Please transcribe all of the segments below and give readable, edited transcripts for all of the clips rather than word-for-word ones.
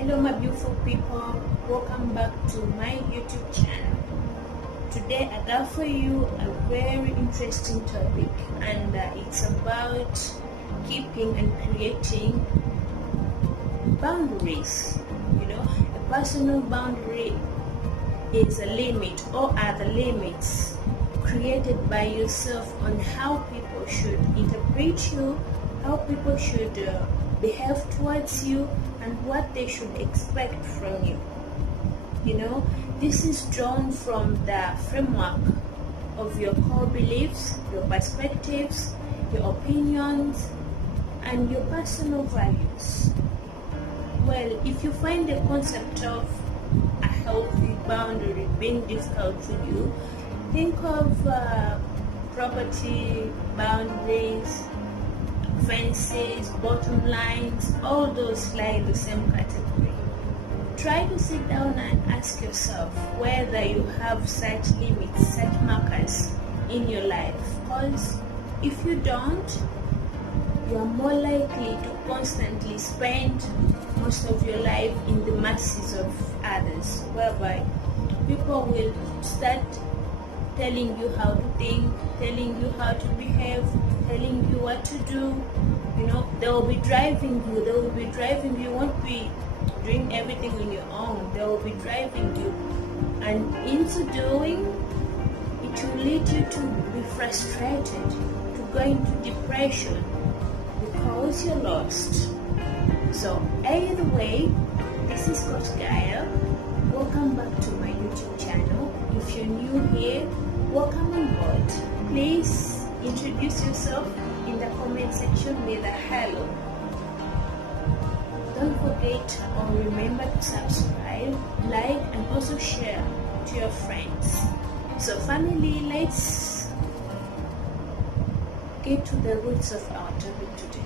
Hello my beautiful people, welcome back to my YouTube channel. Today I got for you a very interesting topic, and it's about keeping and creating boundaries. A personal boundary is a limit or are the limits created by yourself on how people should interpret you, how people should behave towards you, and what they should expect from you. This is drawn from the framework of your core beliefs, your perspectives, your opinions, and your personal values. Well, if you find the concept of a healthy boundary being difficult for you, think of property boundaries, fences, bottom lines, all those lie in the same category. Try to sit down and ask yourself whether you have such limits, such markers in your life. Because if you don't, you are more likely to constantly spend most of your life in the masses of others, whereby people will start telling you how to think, telling you how to behave, telling you what to do. They will be driving you. You won't be doing everything on your own. They will be driving you, and into doing it will lead you to be frustrated, to go into depression because you're lost. So either way, this is Coach Gaia. Welcome back to my YouTube channel. If you're new here, welcome on board. Please introduce yourself in the comment section with a hello. Don't forget or remember to subscribe, like, and also share to your friends. So family, let's get to the roots of our topic today.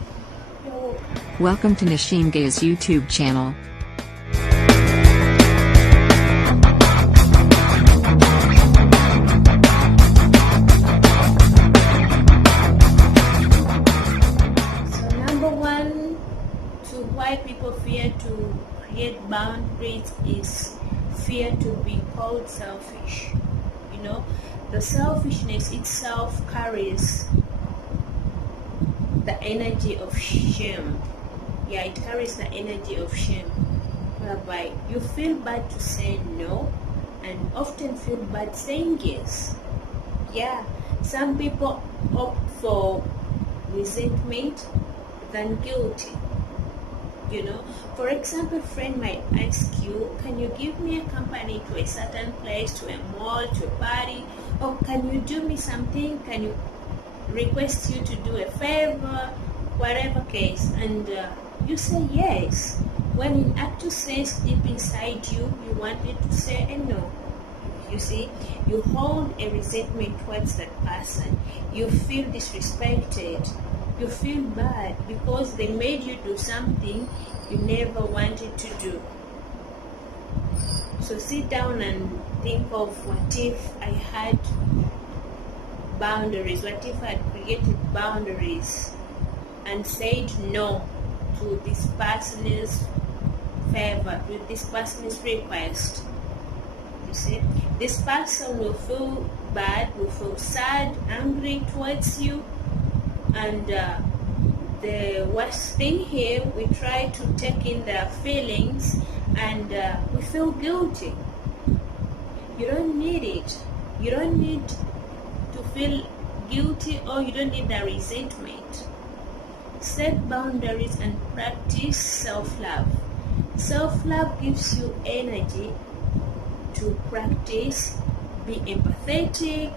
You're welcome. Welcome to Nashim Gay's YouTube channel. Why people fear to create boundaries is fear to be called selfish. The selfishness itself carries the energy of shame. It carries the energy of shame, whereby you feel bad to say no and often feel bad saying yes. Some people opt for resentment than guilty. For example, a friend might ask you, can you give me a company to a certain place, to a mall, to a party, or can you do me something, can you request you to do a favor, whatever case, and you say yes, when in actual sense deep inside you, you wanted to say a no. You see, you hold a resentment towards that person, you feel disrespected, you feel bad because they made you do something you never wanted to do. So sit down and think of, what if I had boundaries? What if I had created boundaries and said no to this person's favor, to this person's request? You see, this person will feel bad, will feel sad, angry towards you. And the worst thing here, we try to take in their feelings and we feel guilty. You don't need it. You don't need to feel guilty, or you don't need the resentment. Set boundaries and practice self-love. Self-love gives you energy to practice, be empathetic,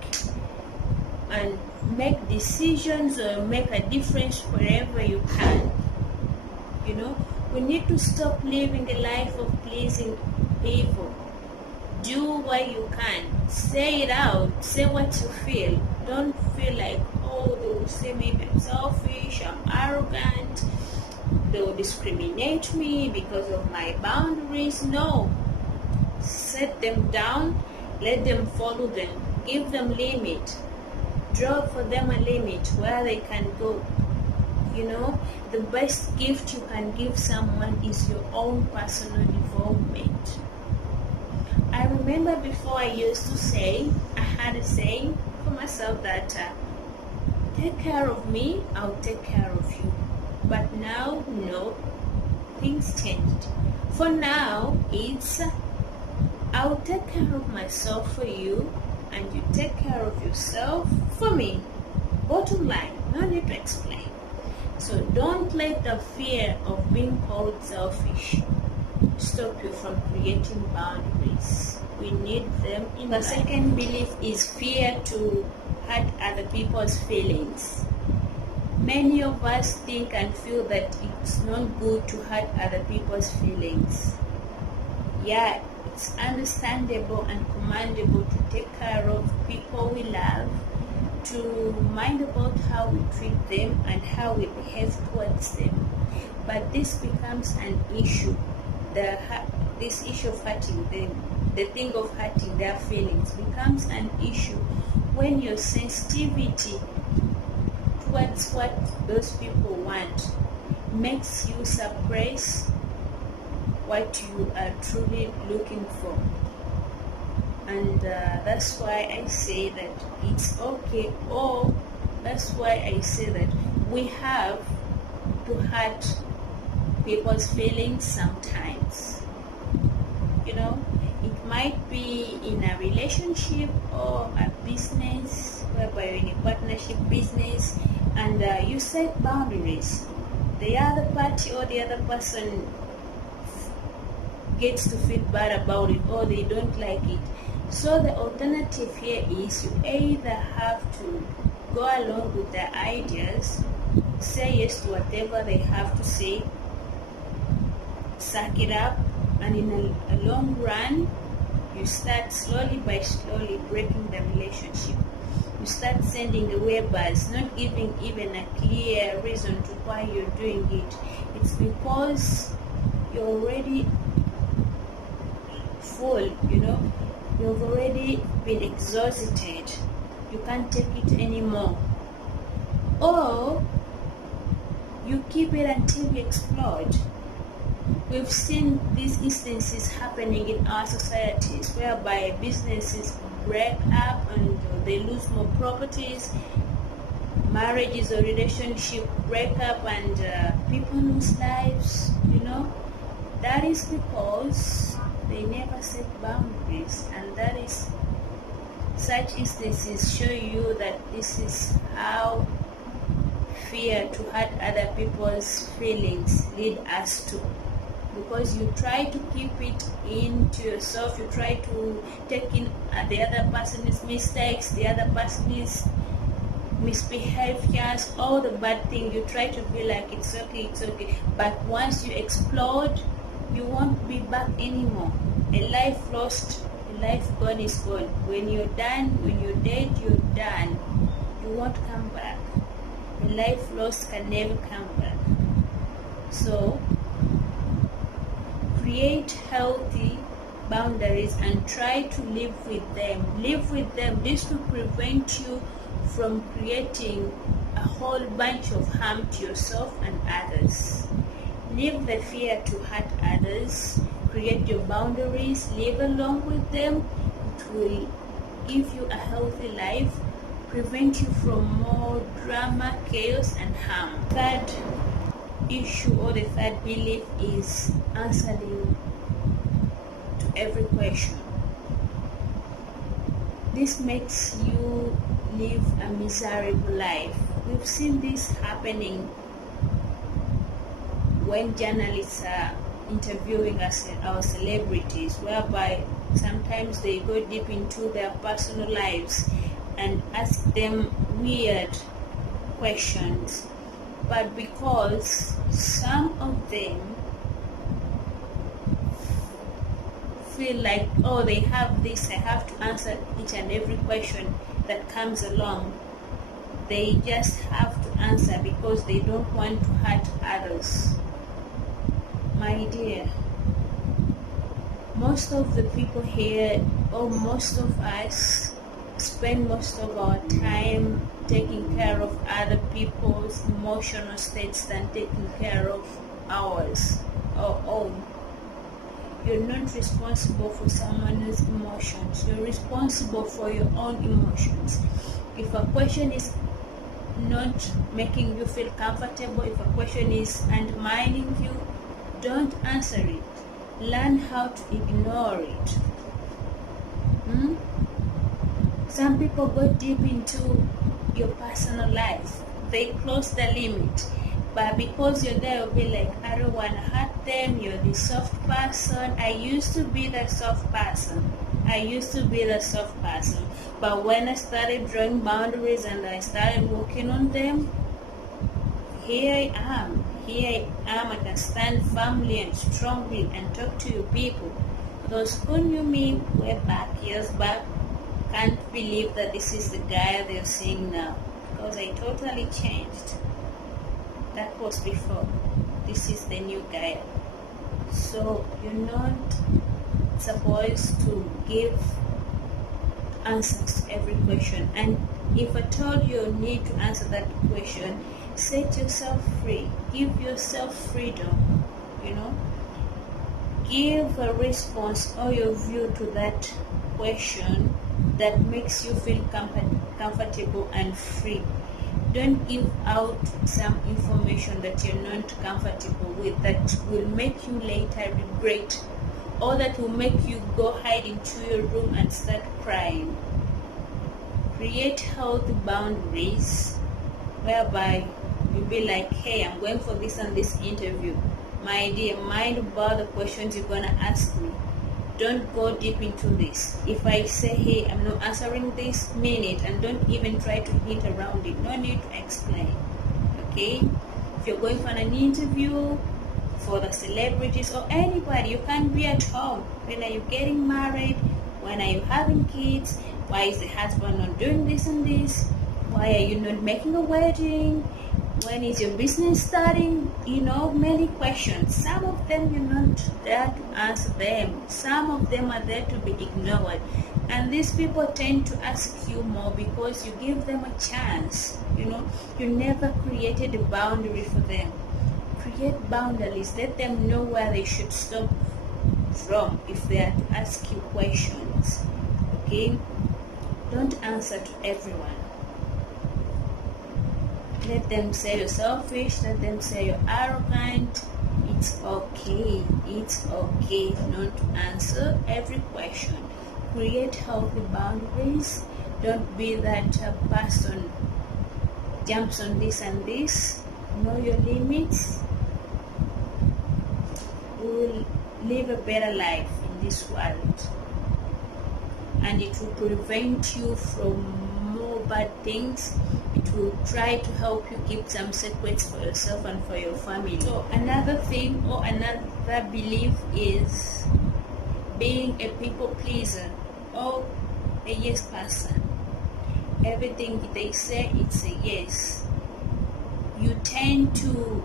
and make decisions or make a difference wherever you can. We need to stop living a life of pleasing people. Do what you can. Say it out. Say what you feel. Don't feel like, they will say maybe I'm selfish, I'm arrogant, they will discriminate me because of my boundaries. No. Set them down. Let them follow them. Give them limit. Draw for them a limit where they can go. The best gift you can give someone is your own personal development. I remember before I used to say, I had a saying for myself that take care of me, I'll take care of you. But now, no, things changed. For now, it's I'll take care of myself for you, and you take care of yourself for me. Bottom line, no need to explain. So don't let the fear of being called selfish stop you from creating boundaries. We need them in the life. Second belief is fear to hurt other people's feelings. Many of us think and feel that it's not good to hurt other people's feelings. Yeah, it's understandable and commendable to take care of people we love, to mind about how we treat them and how we behave towards them. But this becomes an issue. This issue of hurting them, the thing of hurting their feelings becomes an issue when your sensitivity towards what those people want makes you suppress what you are truly looking for. And that's why I say that it's okay, or that's why I say that we have to hurt people's feelings sometimes. It might be in a relationship or a business, whereby you're in a partnership business and you set boundaries. The other party or the other person gets to feel bad about it, or they don't like it. So the alternative here is you either have to go along with their ideas, say yes to whatever they have to say, suck it up, and in a long run, you start slowly by slowly breaking the relationship. You start sending away buzz, not giving even a clear reason to why you're doing it. It's because you're already full, you've already been exhausted. You can't take it anymore. Or you keep it until you explode. We've seen these instances happening in our societies whereby businesses break up and they lose more properties, marriages or relationship break up and people lose lives, That is because they never set boundaries, and that is, such instances show you that this is how fear to hurt other people's feelings lead us to. Because you try to keep it into yourself, you try to take in the other person's mistakes, the other person's misbehaviors, all the bad things. You try to be like it's okay. But once you explode, you won't be back anymore. A life lost, a life gone is gone. When you're done, when you're dead, you're done. You won't come back. A life lost can never come back. So create healthy boundaries and try to live with them. This will prevent you from creating a whole bunch of harm to yourself and others. Leave the fear to hurt others. Create your boundaries. Live along with them. It will give you a healthy life, prevent you from more drama, chaos, and harm. Third issue, or the third belief, is answering to every question. This makes you live a miserable life. We've seen this happening when journalists are interviewing our celebrities, whereby sometimes they go deep into their personal lives and ask them weird questions. But because some of them feel like, oh, they have this, I have to answer each and every question that comes along, they just have to answer because they don't want to hurt others. My dear, most of the people here, or most of us, spend most of our time taking care of other people's emotional states than taking care of ours, our own. You're not responsible for someone else's emotions. You're responsible for your own emotions. If a question is not making you feel comfortable, if a question is undermining you, don't answer it. Learn how to ignore it. Some people go deep into your personal life. They close the limit. But because you're there, you'll be like, I don't want to hurt them. You're the soft person. I used to be the soft person. But when I started drawing boundaries and I started working on them, here I am. I can stand firmly and strongly and talk to you people. Those who knew me way back, years back, can't believe that this is the guy they're seeing now. Because I totally changed. That was before. This is the new guy. So you're not supposed to give answers to every question. And if at all you need to answer that question, set yourself free. Give yourself freedom. Give a response or your view to that question that makes you feel comfortable and free. Don't give out some information that you're not comfortable with, that will make you later regret, or that will make you go hide into your room and start crying. Create healthy boundaries whereby you'll be like, hey, I'm going for this and this interview. My dear, mind about the questions you're going to ask me. Don't go deep into this. If I say, hey, I'm not answering this, mean it, and don't even try to hint around it. No need to explain. Okay? If you're going for an interview for the celebrities or anybody, you can be at home. When are you getting married? When are you having kids? Why is the husband not doing this and this? Why are you not making a wedding? When is your business starting? Many questions. Some of them you're not there to answer them. Some of them are there to be ignored. And these people tend to ask you more because you give them a chance. You never created a boundary for them. Create boundaries. Let them know where they should stop from if they are to ask you questions. Okay? Don't answer to everyone. Let them say you're selfish. Let them say you're arrogant. It's okay. It's okay not to answer every question. Create healthy boundaries. Don't be that person jumps on this and this. Know your limits. You will live a better life in this world. And it will prevent you from more bad things. It will try to help you keep some secrets for yourself and for your family. So another thing or another belief is being a people pleaser or a yes person. Everything they say, it's a yes. You tend to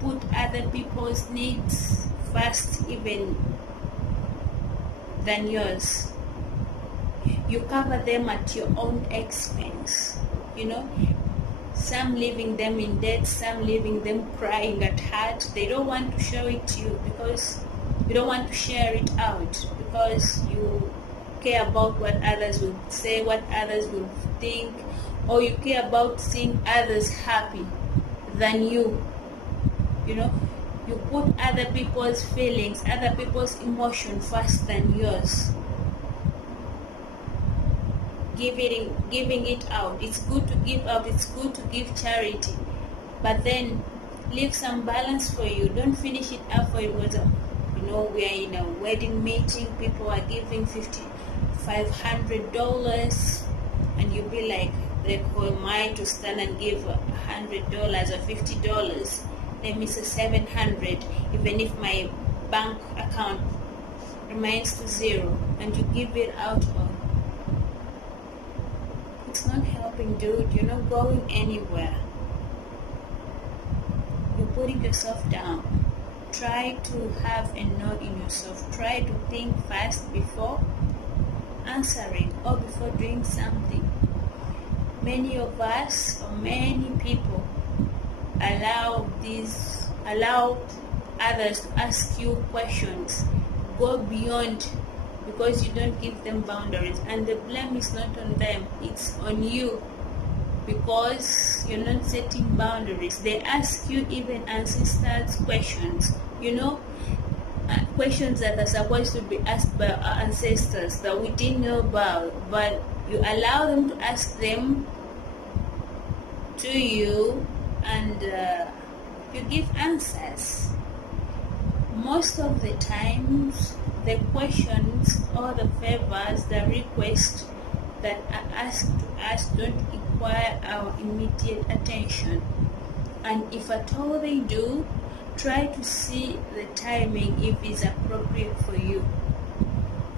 put other people's needs first even than yours. You cover them at your own expense. Some leaving them in debt, some leaving them crying at heart. They don't want to show it to you because you don't want to share it out, because you care about what others will say, what others will think, or you care about seeing others happy than you. You put other people's feelings, other people's emotion first than yours. Giving it out. It's good to give out. It's good to give charity, but then leave some balance for you. Don't finish it up for you. We are in a wedding meeting. People are giving $500, and you'll be like, who am I to stand and give $100 or $50? Let me say $700, even if my bank account remains to zero, and you give it out all. It's not helping, dude. You're not going anywhere. You're putting yourself down. Try to have a no in yourself. Try to think fast before answering or before doing something. Many of us or many people allow others to ask you questions, go beyond, because you don't give them boundaries, and the blame is not on them, it's on you, because you're not setting boundaries. They ask you even ancestors questions, questions that are supposed to be asked by our ancestors that we didn't know about, but you allow them to ask them to you, and you give answers. Most of the times, the questions or the favors, the requests that are asked to us don't require our immediate attention. And if at all they do, try to see the timing if it's appropriate for you.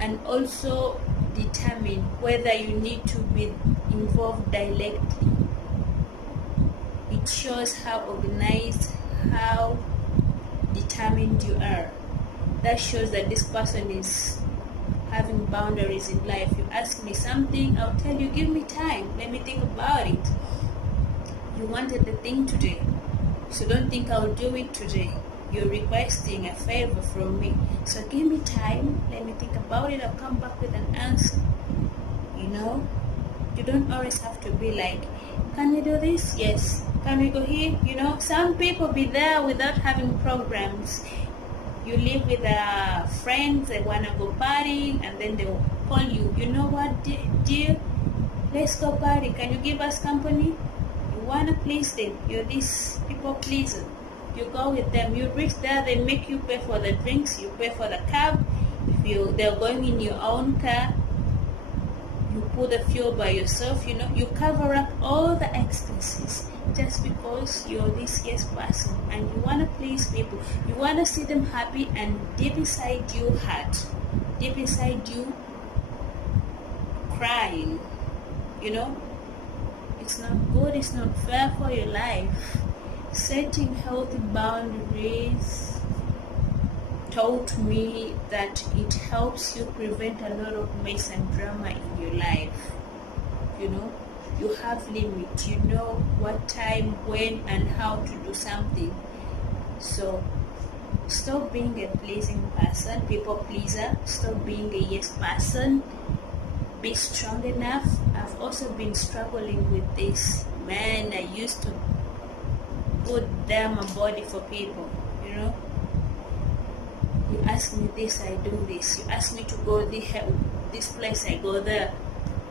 And also determine whether you need to be involved directly. It shows how organized, how determined you are. That shows that this person is having boundaries in life. You ask me something, I'll tell you, give me time, let me think about it. You wanted the thing today, so don't think I'll do it today. You're requesting a favor from me, so give me time, let me think about it, I'll come back with an answer. You don't always have to be like, can we do this? Yes. Can we go here? Some people be there without having programs. You live with friends, they want to go partying, and then they'll call you. You know what, dear? Let's go party. Can you give us company? You want to please them. You're this people pleaser. You go with them. You reach there, they make you pay for the drinks. You pay for the cab. If they're going in your own car, you put the fuel by yourself. You cover up all the expenses just because you're this yes person and you want to please people. You want to see them happy, and deep inside you hurt, deep inside you crying. It's not good, it's not fair for your life. Setting healthy boundaries taught me that it helps you prevent a lot of mess and drama in your life. You have limits. You know what time, when, and how to do something. So stop being a pleasing person, people pleaser. Stop being a yes person. Be strong enough. I've also been struggling with this. Man, I used to put down my body for people. You ask me this, I do this. You ask me to go this place, I go there.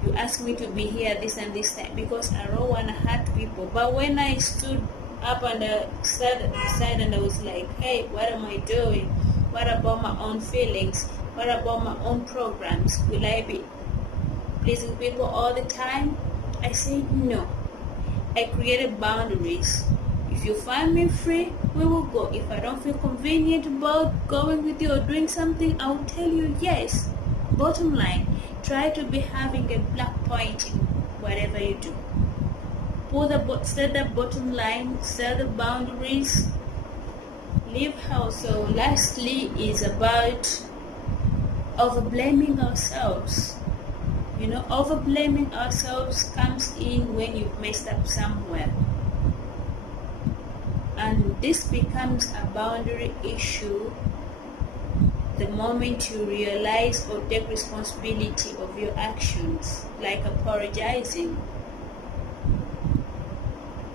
You ask me to be here this and this time, because I don't want to hurt people. But when I stood up on the side and I was like, hey, what am I doing? What about my own feelings? What about my own programs? Will I be pleasing people all the time? I said no. I created boundaries. If you find me free, we will go. If I don't feel convenient about going with you or doing something, I will tell you yes. Bottom line, try to be having a black point in whatever you do. Set the bottom line, set the boundaries, leave house. So lastly is about overblaming ourselves. Overblaming ourselves comes in when you've messed up somewhere. And this becomes a boundary issue the moment you realize or take responsibility of your actions, like apologizing.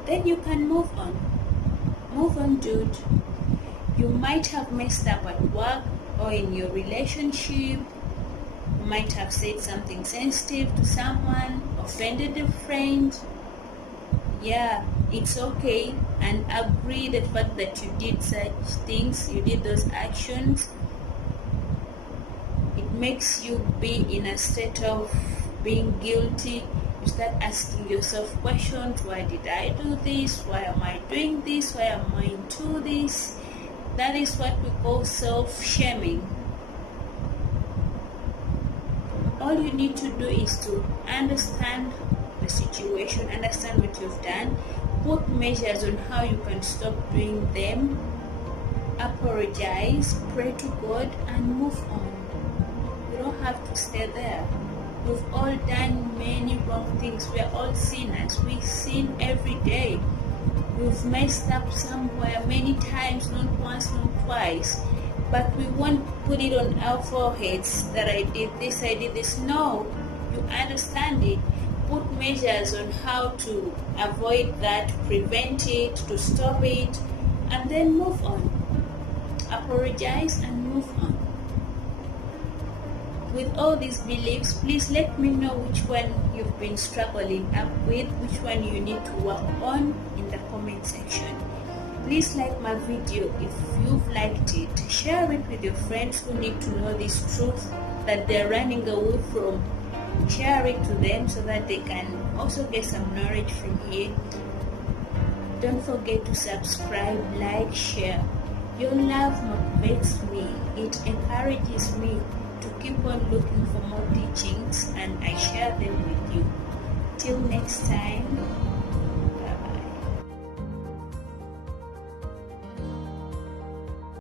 Then you can move on. Move on, dude. You might have messed up at work or in your relationship. You might have said something sensitive to someone, offended a friend. Yeah, it's okay, and agree the fact that you did such things, you did those actions. It makes you be in a state of being guilty. You start asking yourself questions. Why did I do this? Why am I doing this? Why am I into this? That is what we call self-shaming. All you need to do is to understand the situation, understand what you've done, put measures on how you can stop doing them, apologize, pray to God, and move on. You don't have to stay there. We've all done many wrong things. We are all sinners. We sin every day. We've messed up somewhere many times, not once, not twice. But we won't put it on our foreheads that I did this. No, you understand it. Put measures on how to avoid that, prevent it, to stop it, and then move on. Apologize and move on. With all these beliefs, please let me know which one you've been struggling up with, which one you need to work on in the comment section. Please like my video if you've liked it. Share it with your friends who need to know this truth that they're running away from. Share it to them so that they can also get some knowledge from here. Don't forget to subscribe, like, share. Your love motivates me. It encourages me to keep on looking for more teachings, and I share them with you. Till next time.